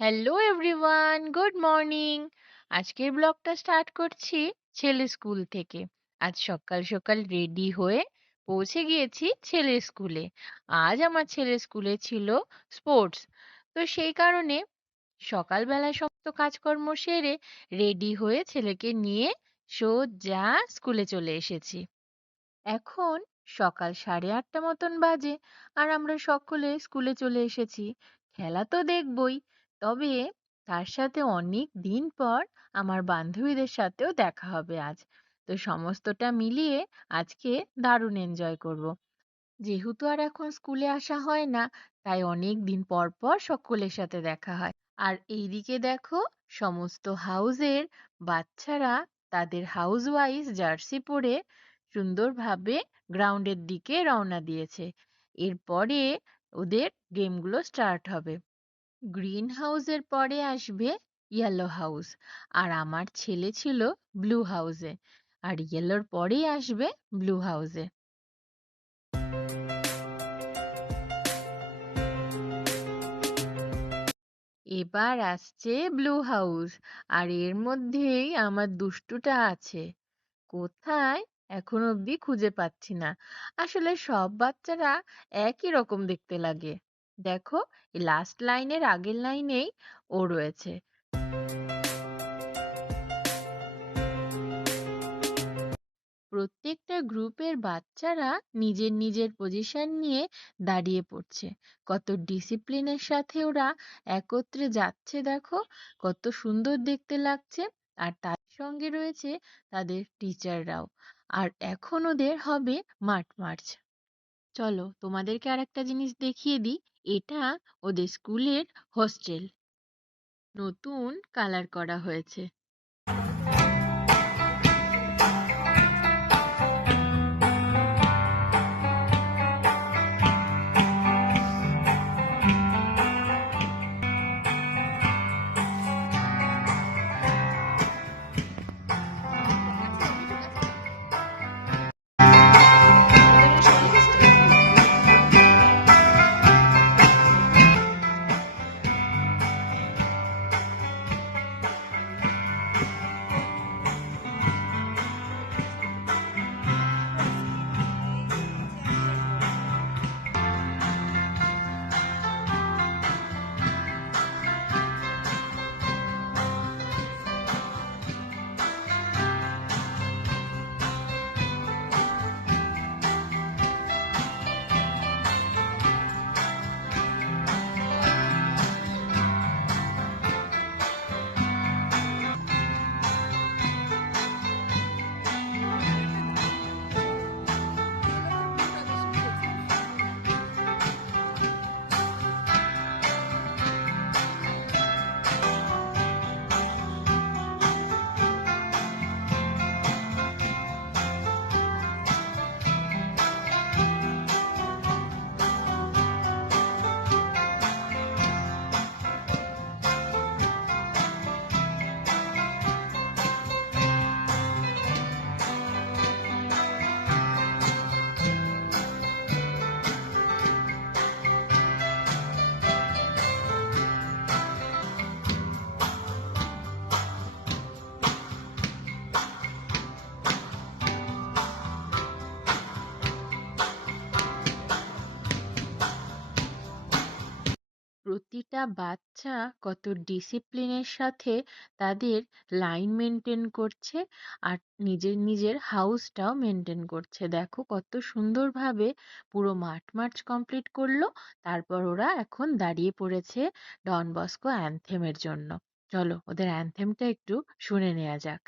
Hello everyone, good morning. আজকের ব্লগটা start করছি ছেলে স্কুল থেকে। আজ সকাল সকাল রেডি হয়ে পৌঁছে গিয়েছি ছেলের স্কুলে। আজ আমার ছেলের স্কুলে ছিল স্পোর্টস, তো সেই কারণে সকালবেলা সমস্ত কাজকর্ম সেরে রেডি হয়ে ছেলেকে নিয়ে সোজা স্কুলে চলে এসেছি। এখন সকাল 8:30 মতন বাজে, আর আমরা সকলে স্কুলে চলে এসেছি। খেলা তো দেখবই, তবে তার সাথে অনেক দিন পর আমার বান্ধবীদের সাথেও দেখা হবে আজ। তো সমস্তটা মিলিয়ে আজকে দারুণ এনজয় করব। যেহেতু আর এখন স্কুলে আসা হয় না, তাই অনেক দিন পর পর সকলের সাথে দেখা হয়। আর এইদিকে দেখো, সমস্ত হাউসের বাচ্চারা তাদের হাউস ওয়াইজ জার্সি পরে সুন্দরভাবে গ্রাউন্ডের দিকে রওনা দিয়েছে। এরপরে ওদের গেমগুলো স্টার্ট হবে। গ্রিন হাউসের পরে আসবে ইয়েলো হাউস, আর আমার ছেলে ছিল ব্লু হাউসে, আর ইয়েলোর পরেই আসবে ব্লু হাউসে। এবার আসছে ব্লু হাউস, আর এর মধ্যেই আমার দুষ্টুটা আছে। কোথায় এখন অবধি খুঁজে পাচ্ছি না। আসলে সব বাচ্চারা একই রকম দেখতে লাগে। দেখো, এই লাস্ট লাইনের আগের লাইনেই ও রয়েছে। প্রত্যেকটা গ্রুপের বাচ্চারা নিজের নিজের পজিশন নিয়ে দাঁড়িয়ে পড়ছে। কত ডিসিপ্লিনের সাথে ওরা একত্রে যাচ্ছে, দেখো কত সুন্দর দেখতে লাগছে। আর তার সঙ্গে রয়েছে তাদের টিচাররাও। আর এখন ওদের হবে মাঠ মার্চ। চলো তোমাদেরকে আর একটা জিনিস দেখিয়ে দিই। এটা ওদের স্কুলের হোস্টেল, নতুন কালার করা হয়েছে। প্রতিটা বাচ্চা কত ডিসিপ্লিনের সাথে তাদের লাইন মেনটেন করছে, আর নিজের নিজের হাউসটাও মেনটেন করছে। দেখো কত সুন্দরভাবে পুরো মাঠ মার্চ কমপ্লিট করলো। তারপর ওরা এখন দাঁড়িয়ে পড়েছে ডন বস্কো অ্যানথেমের জন্য। চলো ওদের অ্যানথেমটা একটু শুনে নেওয়া যাক।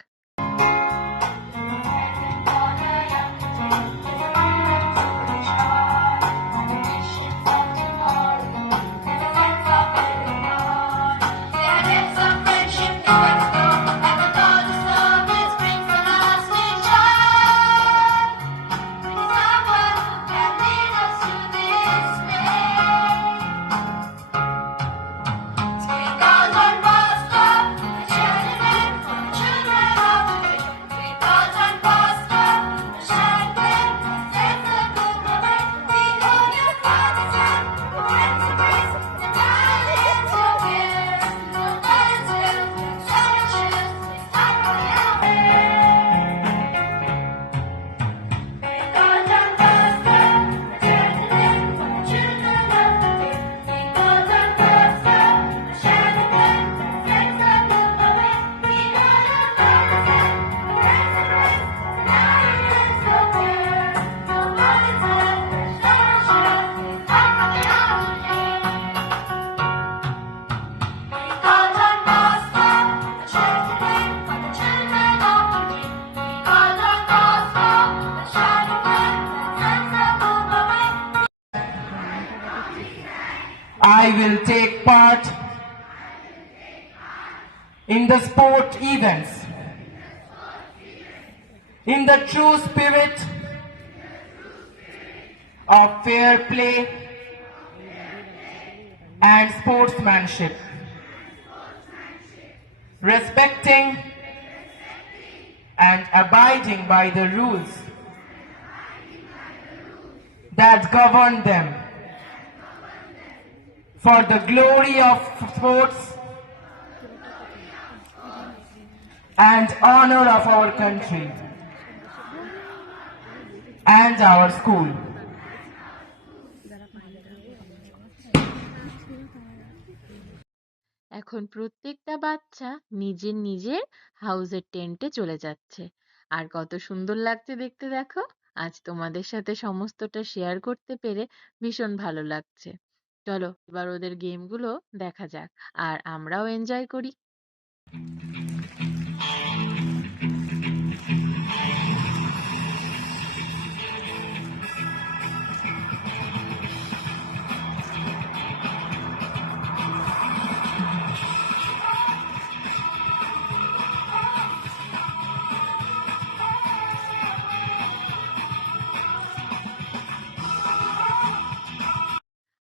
in the sport events, in the true spirit of fair play and sportsmanship, respecting and abiding by the rules that govern them for the glory of sports and honor of our country and our school. এখন প্রত্যেকটা বাচ্চা নিজের নিজের হাউসের টেন্টে চলে যাচ্ছে। আর কত সুন্দর লাগছে দেখতে দেখো। আজ তোমাদের সাথে সমস্তটা শেয়ার করতে পেরে ভীষণ ভালো লাগছে। চলো এবার ওদের গেমগুলো দেখা যাক আর আমরাও এনজয় করি।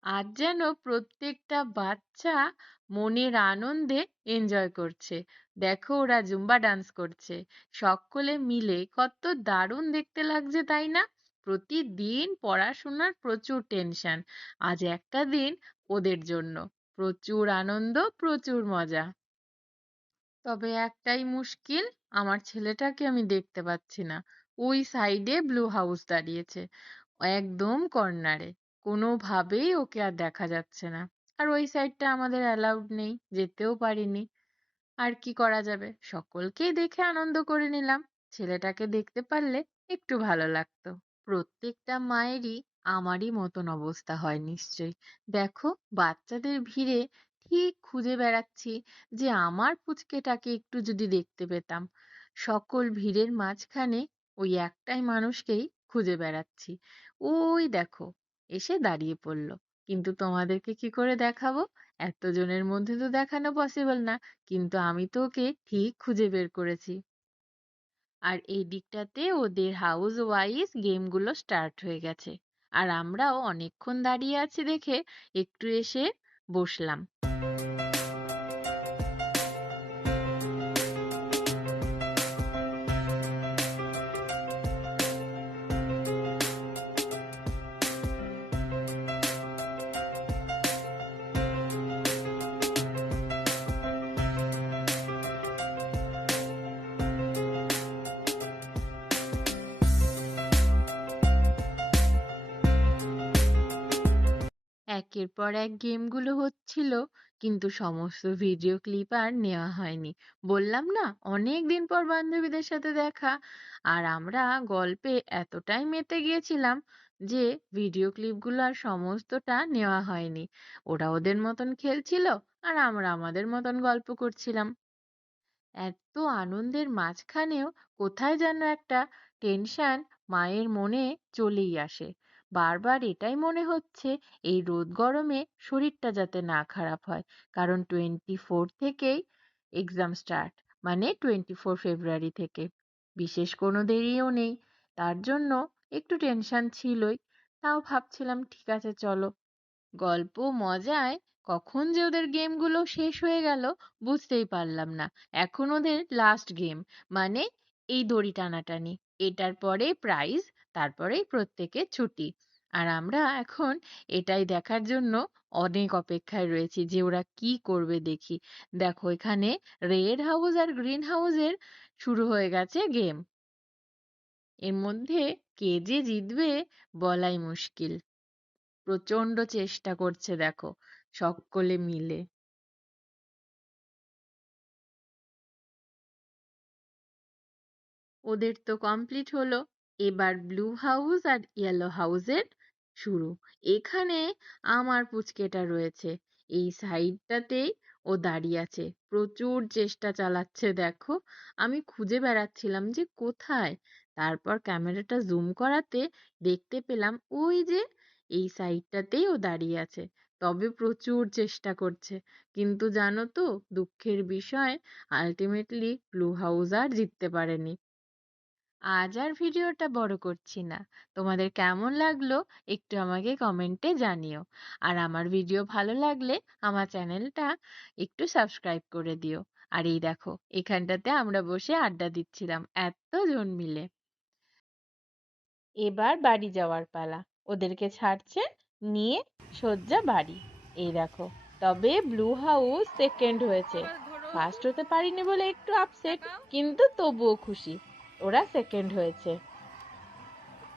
আজ যেন প্রত্যেকটা বাচ্চা মনের আনন্দে এনজয় করছে। দেখো ওরা জুম্বা ডান্স করছে সকলে মিলে, কত দারুণ দেখতে লাগছে তাই না? প্রতিদিন পড়াশোনার প্রচুর টেনশন, আজ একটা দিন ওদের জন্য প্রচুর আনন্দ, প্রচুর মজা। তবে একটাই মুশকিল, আমার ছেলেটাকে আমি দেখতে পাচ্ছি না। ওই সাইডে ব্লু হাউস দাঁড়িয়েছে, একদম কর্নারে, কোনোভাবেই ওকে আর দেখা যাচ্ছে না। আর ওই সাইডটা আমাদের অ্যালাউড নেই, যেতেও পারিনি। আর কি করা যাবে, সকলকেই দেখে আনন্দ করে নিলাম। ছেলেটাকে দেখতে পারলে একটু ভালো লাগতো। প্রত্যেকটা মায়েরই আমারই মতন অবস্থা হয় নিশ্চয়ই। দেখো বাচ্চাদের ভিড়ে ঠিক খুঁজে বেড়াচ্ছি যে আমার পুচকেটাকে একটু যদি দেখতে পেতাম। সকল ভিড়ের মাঝখানে ওই একটাই মানুষকেই খুঁজে বেড়াচ্ছি। ওই দেখো এসে দাঁড়িয়ে পড়লো, কিন্তু তোমাদেরকে কি করে দেখাবো? এতজনের মধ্যে তো দেখানো পসিবল না, কিন্তু আমি তো ওকে ঠিক খুঁজে বের করেছি। আর এই দিকটাতে ওদের হাউস ওয়াইজ গেমগুলো স্টার্ট হয়ে গেছে, আর আমরাও অনেকক্ষণ দাঁড়িয়ে আছি দেখে একটু এসে বসলাম। একের পর এক গেমগুলো হচ্ছিল, কিন্তু সমস্ত ভিডিও ক্লিপ আর নেওয়া হয়নি। বললাম না অনেক দিন পর বান্ধবীদের সাথে দেখা, আর আমরা গল্পে এতটাই মেতে গিয়েছিলাম যে ভিডিও ক্লিপগুলো আর সমস্তটা নেওয়া হয়নি। ওরা ওদের মতন খেলছিল আর আমরা আমাদের মতন গল্প করছিলাম। এত আনন্দের মাঝখানেও কোথায় যেন একটা টেনশন মায়ের মনে চলেই আসে। বারবার এটাই মনে হচ্ছে এই রোদ গরমে শরীরটা যাতে না খারাপ হয়, কারণ 24 থেকেই এক্সাম স্টার্ট, মানে 24 ফেব্রুয়ারি থেকে। বিশেষ কোনো দেরিও নেই, তার জন্য একটু টেনশন ছিলই। তাও ভাবছিলাম ঠিক আছে চলো, গল্প মজায় কখন যে ওদের গেমগুলো শেষ হয়ে গেল বুঝতেই পারলাম না। এখন ওদের লাস্ট গেম, মানে এই দড়ি টানাটানি, এটার পরে প্রাইজ, তারপরেই প্রত্যেকের ছুটি। আর আমরা এখন এটাই দেখার জন্য অনেক অপেক্ষায় রয়েছি যে ওরা কি করবে দেখি। দেখো এখানে রেড হাউস আর গ্রিন হাউসের শুরু হয়ে গেছে গেম। এর মধ্যে কে যে জিতবে বলাই মুশকিল। প্রচন্ড চেষ্টা করছে দেখো সকলে মিলে। ওদের তো কমপ্লিট হলো, এবার ব্লু হাউস আর ইয়েলো হাউসের শুরু। এখানে আমার পুচকেটা রয়েছে, এই সাইডটাতেই ও দাঁড়িয়ে আছে, প্রচুর চেষ্টা চালাচ্ছে দেখো। আমি খুঁজে বেড়াচ্ছিলাম যে কোথায়, তারপর ক্যামেরাটা জুম করাতে দেখতে পেলাম ওই যে এই সাইডটাতেই ও দাঁড়িয়ে আছে। তবে প্রচুর চেষ্টা করছে, কিন্তু জানো তো দুঃখের বিষয়, আলটিমেটলি ব্লু হাউস আর জিততে পারেনি। আজ আর ভিডিওটা বড় করছি না, তোমাদের কেমন লাগলো একটু আমাকে কমেন্টে জানিও। আর আমার ভিডিও ভালো লাগলে আমার চ্যানেলটা একটু সাবস্ক্রাইব করে দিও। আর এই দেখো, এখানটাতে আমরা বসে আড্ডা দিচ্ছিলাম এতজন মিলে। এবার বাড়ি যাওয়ার পালা, ওদেরকে ছাড়ছে, নিয়ে সোজা বাড়ি। এই দেখো, তবে ব্লু হাউস সেকেন্ড হয়েছে, ফার্স্ট হতে পারিনি বলে একটু আপসেট, কিন্তু তবুও খুশি ওরা সেকেন্ড হয়েছে।